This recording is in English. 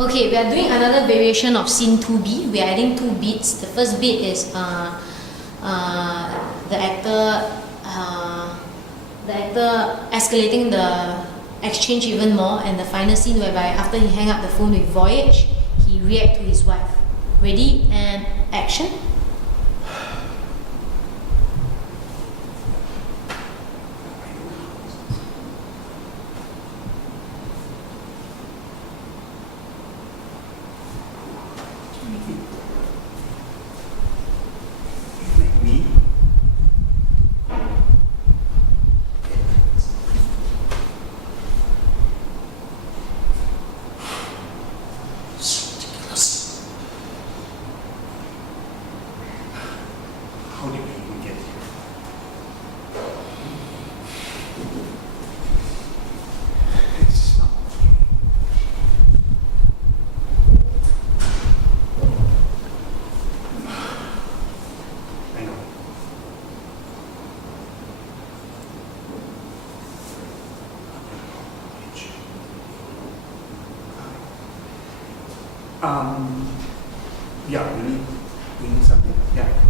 Okay, we are doing another variation of scene 2B. We are adding two beats. The first beat is the actor escalating the exchange even more, and the final scene whereby after he hang up the phone with Voyage, he react to his wife. Ready and action. How did we even get here? It's not okay. I know. Yeah, we need something. Yeah.